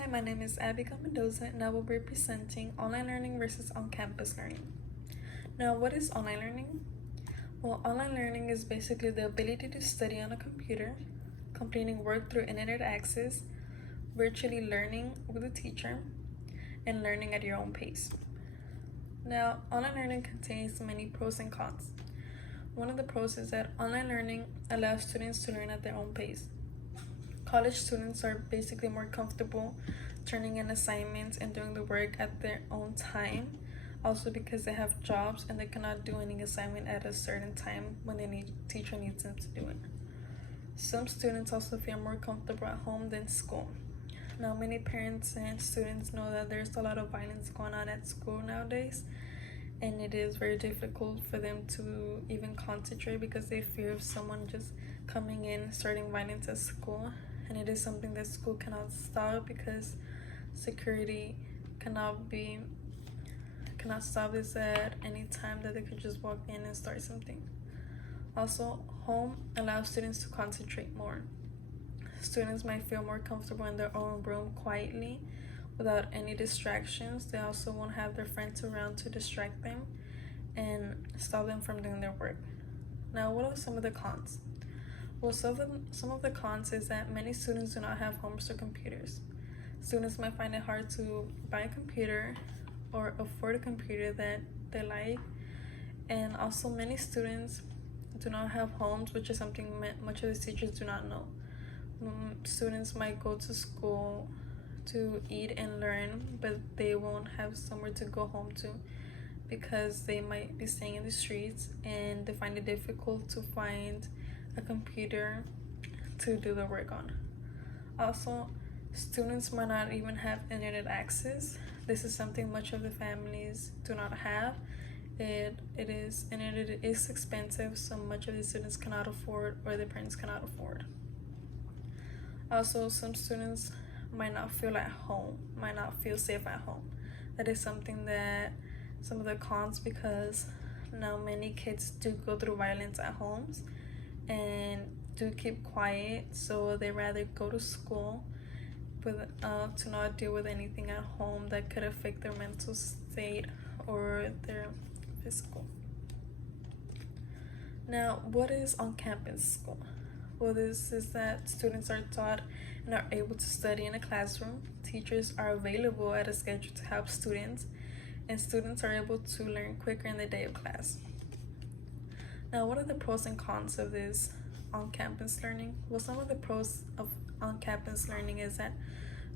Hi, my name is Abigail Mendoza, and I will be presenting online learning versus on-campus learning. Now, what is online learning? Well, online learning is basically the ability to study on a computer, completing work through internet access, virtually learning with a teacher, and learning at your own pace. Now, online learning contains many pros and cons. One of the pros is that online learning allows students to learn at their own pace. College students are basically more comfortable turning in assignments and doing the work at their own time, also because they have jobs and they cannot do any assignment at a certain time when the teacher needs them to do it. Some students also feel more comfortable at home than school. Now, many parents and students know that there's a lot of violence going on at school nowadays, and it is very difficult for them to even concentrate because they fear of someone just coming in starting violence at school. And it is something that school cannot stop because security cannot stop this at any time that they could just walk in and start something. Also, home allows students to concentrate more. Students might feel more comfortable in their own room quietly without any distractions. They also won't have their friends around to distract them and stop them from doing their work. Now, what are some of the cons? Well, some of the cons is that many students do not have homes or computers. Students might find it hard to buy a computer or afford a computer that they like. And also, many students do not have homes, which is something much of the teachers do not know. Students might go to school to eat and learn, but they won't have somewhere to go home to because they might be staying in the streets and they find it difficult to find a computer to do the work on. Also, students might not even have internet access. This is something much of the families do not have. It is expensive, so much of the students cannot afford or their parents cannot afford. Also, some students might not feel at home, might not feel safe at home. That is something that some of the cons, because now many kids do go through violence at homes and do keep quiet, so they rather go to school to not deal with anything at home that could affect their mental state or their physical. Now, what is on-campus school? Well, this is that students are taught and are able to study in a classroom. Teachers are available at a schedule to help students, and students are able to learn quicker in the day of class. Now, what are the pros and cons of this on-campus learning? Well, some of the pros of on-campus learning is that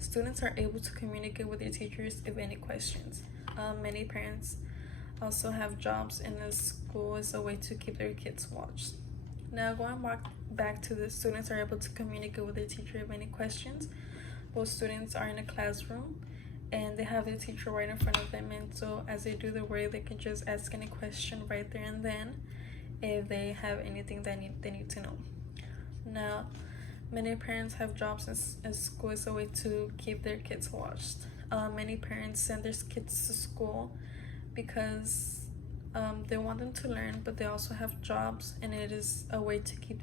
students are able to communicate with their teachers if any questions. Many parents also have jobs, and the school is a way to keep their kids watched. Now, going back to the students are able to communicate with their teacher if any questions. Both students are in a classroom and they have their teacher right in front of them, and so as they do the work, they can just ask any question right there and then if they have anything that they need to know. Now, many parents have jobs, and school is a way to keep their kids watched. Many parents send their kids to school because they want them to learn, but they also have jobs, and it is a way to keep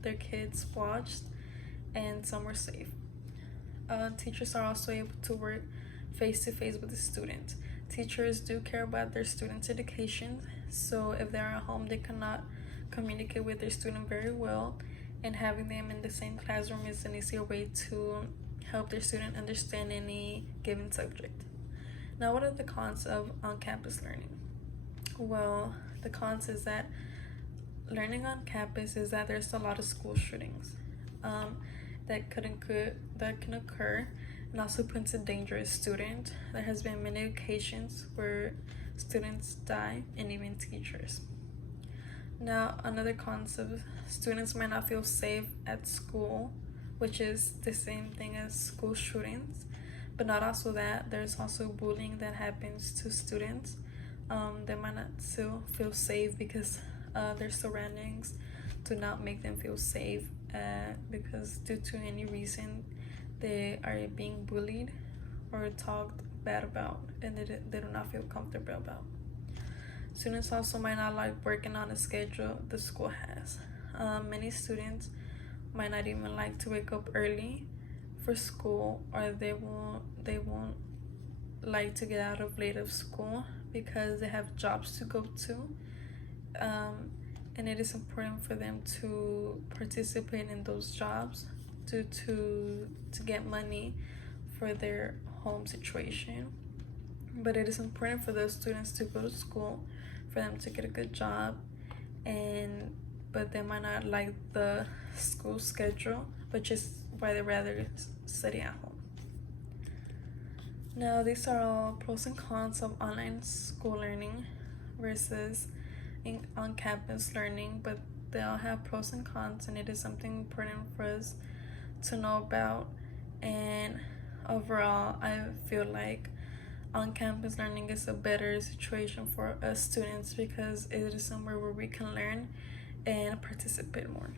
their kids watched and somewhere safe. Teachers are also able to work face-to-face with the student. Teachers do care about their students' education, so if they're at home, they cannot communicate with their student very well, and having them in the same classroom is an easier way to help their student understand any given subject. Now, what are the cons of on-campus learning? Well, the cons is that learning on campus is that there's a lot of school shootings that can occur, and also puts in danger a student. There has been many occasions where students die and even teachers. Now, another concept, students might not feel safe at school, which is the same thing as school shootings, but not also that. There's also bullying that happens to students. They might not still feel safe because their surroundings do not make them feel safe because due to any reason they are being bullied or talked bad about, and they do not feel comfortable about. Students also might not like working on a schedule the school has. Many students might not even like to wake up early for school, or they won't like to get out of late of school because they have jobs to go to. And it is important for them to participate in those jobs to get money for their home situation. But it is important for those students to go to school, for them to get a good job, but they might not like the school schedule, but just why they rather study at home. Now, these are all pros and cons of online school learning versus on-campus learning, but they all have pros and cons, and it is something important for us to know about. And overall, I feel like on-campus learning is a better situation for us students because it is somewhere where we can learn and participate more.